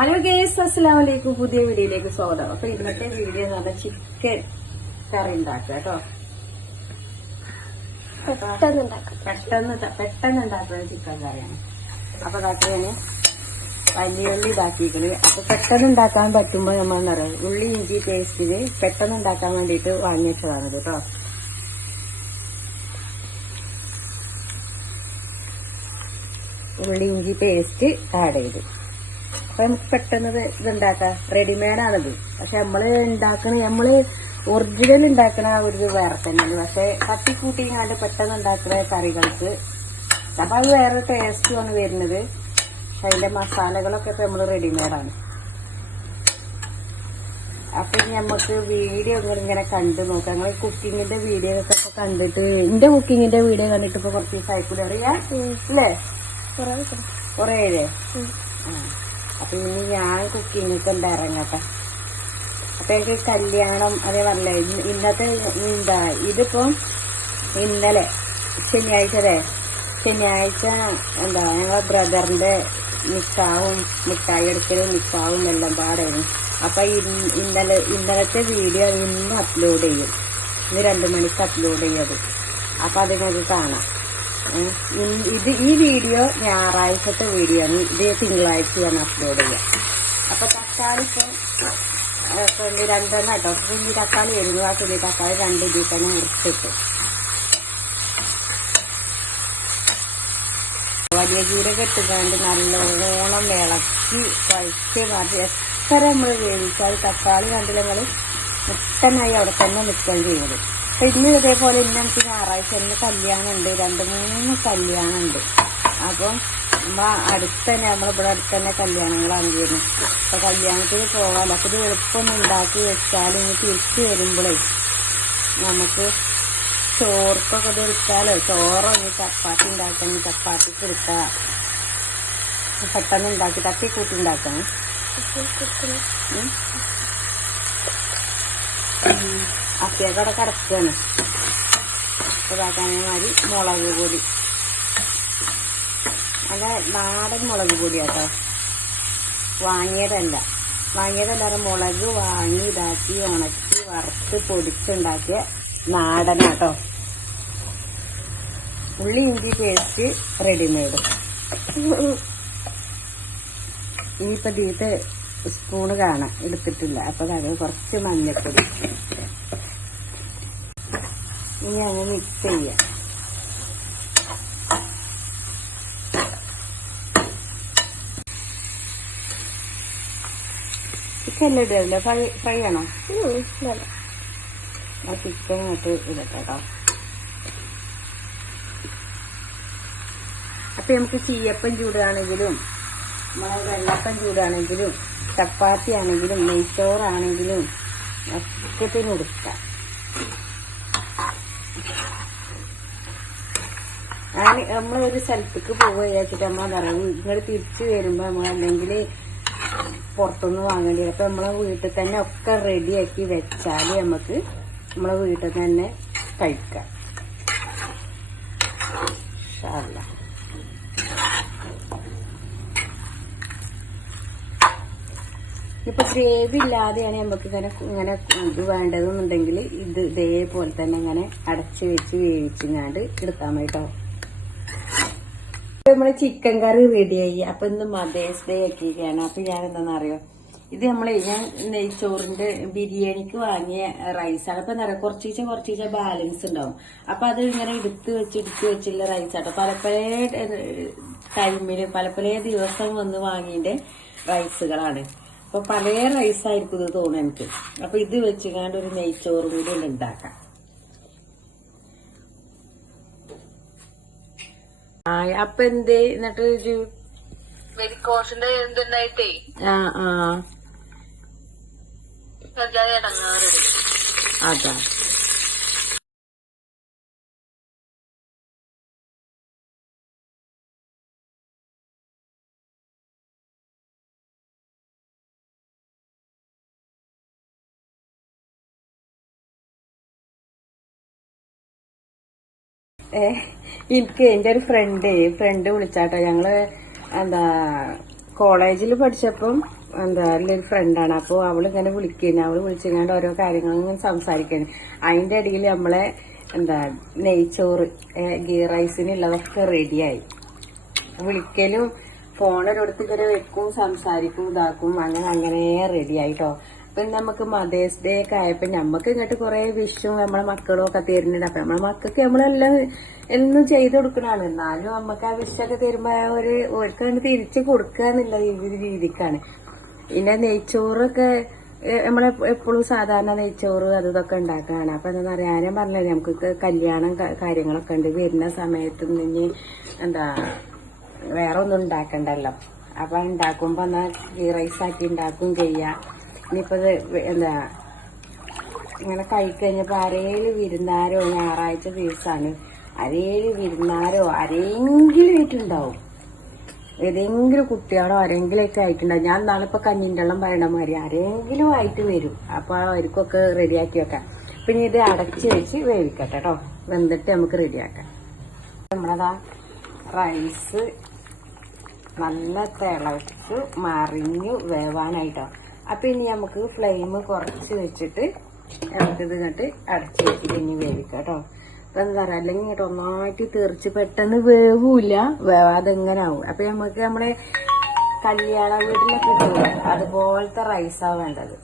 Hello guys അസ്സലാം വലൈക്കും പുതിയ വീഡിയോയിലേക്ക് സ്വാഗതം. അപ്പൊ ഇന്നത്തെ വീഡിയോ എന്ന് പറഞ്ഞാൽ ചിക്കൻ കറി ഉണ്ടാക്കുക കേട്ടോ. പെട്ടെന്ന് പെട്ടെന്ന് ഉണ്ടാക്കുന്ന ചിക്കൻ കറിയാണ് അപ്പൊ ഞാൻ വലിയ ഉള്ളി ഇതാക്കിയിട്ട് അപ്പൊ പെട്ടെന്ന് ഉണ്ടാക്കാൻ പറ്റുമ്പോൾ നമ്മൾ എന്താ പറയുക ഉള്ളി ഇഞ്ചി പേസ്റ്റിൽ പെട്ടെന്ന് ഉണ്ടാക്കാൻ വേണ്ടിട്ട് വാങ്ങി വെച്ചതാണ് കേട്ടോ. ഉള്ളി ഇഞ്ചി പേസ്റ്റ് ആഡ് ചെയ്തു. അപ്പൊ നമുക്ക് പെട്ടെന്ന് ഇത് ഇതുണ്ടാക്കാം. റെഡിമെയ്ഡ് ആണിത് പക്ഷെ നമ്മൾ ഉണ്ടാക്കണ നമ്മൾ ഒറിജിനൽ ഉണ്ടാക്കണ ഒരു ഇത് വേറെ തന്നെയാണ്. പക്ഷെ തട്ടിക്കൂട്ടി ഇങ്ങാണ്ട് പെട്ടെന്ന് ഉണ്ടാക്കുന്ന കറികൾക്ക്. അപ്പൊ അത് വേറെ ടേസ്റ്റുമാണ് വരുന്നത്. പക്ഷെ അതിന്റെ മസാലകളൊക്കെ ഇപ്പൊ നമ്മൾ റെഡിമെയ്ഡ് ആണ് അപ്പൊ ഇനി നമുക്ക് വീഡിയോ ഇങ്ങനെ കണ്ടു നോക്കാം. ഞങ്ങൾ കുക്കിങ്ങിന്റെ വീഡിയോ ഒക്കെ ഇപ്പൊ കണ്ടിട്ട് എന്റെ കുക്കിങ്ങിന്റെ വീഡിയോ കണ്ടിട്ട് ഇപ്പൊ കുറച്ച് ദിവസമായിക്കൂടെ അറിയാം? അല്ലേ കുറേ കുറേ ആ. അപ്പൊ ഇനി ഞാൻ കുക്കിങ്ങിൽ എന്താ ഇറങ്ങട്ടെ? അപ്പൊ എനിക്ക് കല്യാണം അതേ പറഞ്ഞില്ലേ ഇന്ന് ഇന്നത്തെ എന്താ ഇതിപ്പോ ഇന്നലെ ശനിയാഴ്ച അല്ലേ? ശനിയാഴ്ച എന്താ ഞങ്ങളെ ബ്രദറിന്റെ നിക്കാവും മിഠായി എടുക്കലും നിക്കാവും എല്ലാം പാടായിരുന്നു. അപ്പൊ ഇന്ന് ഇന്നലെ ഇന്നലത്തെ വീഡിയോ ഇന്ന് അപ്ലോഡ് ചെയ്യും. ഇന്ന് രണ്ടു മണിക്ക് അപ്ലോഡ് ചെയ്യത് അപ്പൊ അത് നിങ്ങൾക്ക് കാണാം. ഇത് ഈ വീഡിയോ ഞായറാഴ്ചത്തെ വീഡിയോ ആണ്. ഇത് തിങ്കളാഴ്ചയാണ് അപ്ലോഡ് ചെയ്യുക. അപ്പൊ തക്കാളി ഇപ്പൊ രണ്ടെണ്ണം കേട്ടോ. കുഞ്ഞി തക്കാളി വരുന്നു ആ കുഞ്ഞി തക്കാളി രണ്ട് ഇതിൽ തന്നെ മുറിച്ചിട്ട് വലിയ ജീരകം ഇട്ടുകൊണ്ട് നല്ലോണം ഇളക്കി കഴിച്ച് മാറ്റി. എത്ര നമ്മൾ വേവിച്ചാൽ തക്കാളി കണ്ടില്ല നമ്മൾ മുട്ടനായി അവിടെ തന്നെ നിൽക്കുകയും അപ്പൊ ഇന്ന് ഇതേപോലെ ഇന്ന് നമുക്ക് ഞായറാഴ്ച തന്നെ കല്യാണമുണ്ട്. രണ്ട് മൂന്ന് കല്യാണമുണ്ട്. അപ്പം നമ്മ അടുത്ത് തന്നെ നമ്മളിവിടെ അടുത്ത് തന്നെ കല്യാണങ്ങളാണ് ചെയ്യുന്നത്. അപ്പൊ കല്യാണത്തിന് പോകാമല്ലോ അപ്പൊ ഇത് എളുപ്പമൊന്നും ഉണ്ടാക്കി വെച്ചാൽ ഇനി തിരിച്ചു വരുമ്പോഴേ നമുക്ക് ചോർക്കൊക്കെ ഇത് എടുത്താലോ? ചോറോ? ഇനി ചപ്പാത്തി ഉണ്ടാക്കണം. ചപ്പാത്തിക്ക് എടുക്കാം പെട്ടെന്ന് ഉണ്ടാക്കി. തട്ടി കൂട്ടി ഉണ്ടാക്കണം. അപ്പിയൊക്കെ അവിടെ കിടക്കുകയാണ് ഇതാക്കാനേമാതിരി മുളക് പൊടി. നല്ല നാടൻ മുളക് പൊടിയാട്ടോ. വാങ്ങിയതല്ല. വാങ്ങിയതല്ലാതെ മുളക് വാങ്ങി ഇതാക്കി ഉണക്കി വറുത്ത് പൊടിച്ചുണ്ടാക്കിയ നാടനാട്ടോ. ഉള്ളി ഇഞ്ചി പേസ്റ്റ് റെഡിമെയ്ഡ് ഇനിയിപ്പോ ദീത്ത് സ്പൂണ് കാണാം. എടുത്തിട്ടില്ല. അപ്പൊ അത് കുറച്ച് മഞ്ഞപ്പൊടി. ഇനി അങ്ങ് മിക്സ് ചെയ്യാം. ചിക്കൻ ഇടുമല്ലോ ഫ്രൈ ഫ്രൈ ആണോ? ആ ചിക്കൻ ഇങ്ങോട്ട് ഇടട്ടെ കേട്ടോ അപ്പൊ നമുക്ക് ചീയപ്പം ചൂടാണെങ്കിലും നമ്മളെ വെള്ളപ്പം ചൂടാണെങ്കിലും ചപ്പാത്തി ആണെങ്കിലും നെയ്ച്ചോറാണെങ്കിലും ഒക്കത്തിന് കൊടുക്കാം ഞാൻ ഒരു സ്ഥലത്തേക്ക് പോവുകയാക്കിട്ട് നമ്മൾ പറയാം ഇങ്ങോട്ട് തിരിച്ചു വരുമ്പോൾ നമ്മൾ അല്ലെങ്കിൽ പുറത്തുനിന്ന് വാങ്ങേണ്ടി വരും. അപ്പൊ നമ്മളെ വീട്ടിൽ തന്നെ ഒക്കെ റെഡിയാക്കി വെച്ചാൽ നമുക്ക് നമ്മളെ വീട്ടിൽ തന്നെ കഴിക്കാം. ഇപ്പൊ ഗ്രേവി ഇല്ലാതെയാണ് നമുക്ക് ഇങ്ങനെ ഇങ്ങനെ ഇത് വേണ്ടതെന്നുണ്ടെങ്കിൽ ഇത് ഇതേപോലെ തന്നെ ഇങ്ങനെ അടച്ചു വെച്ച് വേവിച്ചിങ്ങാണ്ട് എടുത്താൽ മതി നമ്മൾ ചിക്കൻ കറി റെഡിയായി അപ്പൊ ഇന്ന് മദേഴ്സ് ഡേ ഒക്കെയാണ്. അപ്പൊ ഞാൻ എന്താണെന്ന് അറിയോ ഇത് നമ്മളെ ഞാൻ നെയ്ച്ചോറിന്റെ ബിരിയാണിക്ക് വാങ്ങിയ റൈസാണ് അപ്പൊ എന്താ പറയുക കുറച്ചീച്ച ബാലൻസ് ഉണ്ടാവും. അപ്പൊ അത് ഇങ്ങനെ എടുത്ത് വെച്ച് എടുത്ത് വെച്ചുള്ള റൈസാട്ടോ പല പല ടൈമിൽ പല പല ദിവസം വന്ന് വാങ്ങിന്റെ റൈസുകളാണ് അപ്പൊ പല റൈസായിരിക്കും ഇത് തോന്നുന്നു എനിക്ക്. അപ്പൊ ഇത് വെച്ചുകൊണ്ട് ഒരു നെയ്ച്ചോറും കൂടി ഉണ്ടാക്കാം. ആ അപ്പൊ എന്തേ എന്നിട്ട് വെരിക്കോസിന്റെ എന്തുണ്ടായിട്ടേ ആ അതാ. എനിക്ക് എന്റെ ഒരു ഫ്രണ്ട് ഫ്രണ്ട് വിളിച്ചാട്ടോ. ഞങ്ങൾ എന്താ കോളേജിൽ പഠിച്ചപ്പം എന്താ ഒരു ഫ്രണ്ടാണ് അപ്പോൾ അവൾ ഇങ്ങനെ വിളിക്കുന്നു അവൾ വിളിച്ചിങ്ങാണ്ട് ഓരോ കാര്യങ്ങളും സംസാരിക്കുന്നു അതിന്റെ ഇടയിൽ നമ്മളെ എന്താ നെയ്ച്ചോറ് ഗീ റൈസിനുള്ളതൊക്കെ റെഡിയായി വിളിക്കലും ഫോണൊരിടത്ത് ഇങ്ങനെ വെക്കും സംസാരിക്കും ഇതാക്കും അങ്ങനെ അങ്ങനെ റെഡി അപ്പൊ നമുക്ക് മദേഴ്സ് ഡേ ഒക്കെ ആയപ്പോ നമുക്ക് ഇങ്ങോട്ട് കുറേ വിഷും നമ്മളെ മക്കളും ഒക്കെ തരുന്നുണ്ട്. അപ്പൊ നമ്മളെ മക്കൾക്ക് നമ്മളെല്ലാം എന്നും ചെയ്തു കൊടുക്കണാണ് എന്നാലും നമുക്ക് ആ വിഷൊക്കെ തരുമ്പോ ഒരു ഓർക്ക് തിരിച്ചു കൊടുക്കുക എന്നുള്ള രീതിക്കാണ്. പിന്നെ നെയ്ച്ചോറൊക്കെ നമ്മളെ എപ്പോഴും സാധാരണ നെയ്ച്ചോറ് അത് ഇതൊക്കെ ഉണ്ടാക്കാണ് അപ്പൊ എന്താ പറയുക ഞാൻ നമുക്ക് കല്യാണം കാര്യങ്ങളൊക്കെ ഉണ്ട്. വരുന്ന സമയത്ത് ഇനി എന്താ വേറെ ഒന്നും ഉണ്ടാക്കണ്ടല്ലോ. അപ്പൊ ഉണ്ടാക്കുമ്പോ എന്നാ ഗീ റൈസ് ആക്കി ഉണ്ടാക്കും ചെയ്യാം ഇനിയിപ്പോ ഇത് വെ- എന്താ ഇങ്ങനെ കഴിക്കഴിഞ്ഞപ്പോൾ ആരേലും വിരുന്നാരോ ഞായറാഴ്ച ദിവസമാണ് ആരേലും വിരുന്നാരോ ആരെങ്കിലും ആയിട്ടുണ്ടാവും. ഏതെങ്കിലും കുട്ടികളോ ആരെങ്കിലുമൊക്കെ ആയിട്ടുണ്ടാവും. ഞാൻ നാളിപ്പോ കഞ്ഞിന്റെ വെള്ളം പറയണ മാതിരി ആരെങ്കിലും ആയിട്ട് വരും. അപ്പോൾ അവർക്കൊക്കെ റെഡിയാക്കി വെക്കാം. പിന്നെ ഇത് അടച്ച് വെച്ച് വേവിക്കട്ടെ കേട്ടോ വെന്തിട്ട് നമുക്ക് റെഡിയാക്കാം. നമ്മളതാ റൈസ് നല്ല തിളച്ച് മറിഞ്ഞു വേവാനായിട്ടോ. അപ്പൊ ഇനി നമുക്ക് ഫ്ലെയിം കുറച്ച് വെച്ചിട്ട് നമുക്കിത് ഇങ്ങോട്ട് അടച്ച് വെച്ചിട്ട് ഇനി വേവിക്കാം കേട്ടോ. അപ്പൊ എന്താ അല്ലെങ്കിൽ ഇങ്ങോട്ട് ഒന്നായിട്ട് തെറിച്ച് പെട്ടെന്ന് വേവൂല. വേവാതെ എങ്ങനെ ആവും. അപ്പൊ നമുക്ക് നമ്മളെ കല്യാണ വീട്ടിലൊക്കെ അതുപോലത്തെ റൈസാ വേണ്ടത്.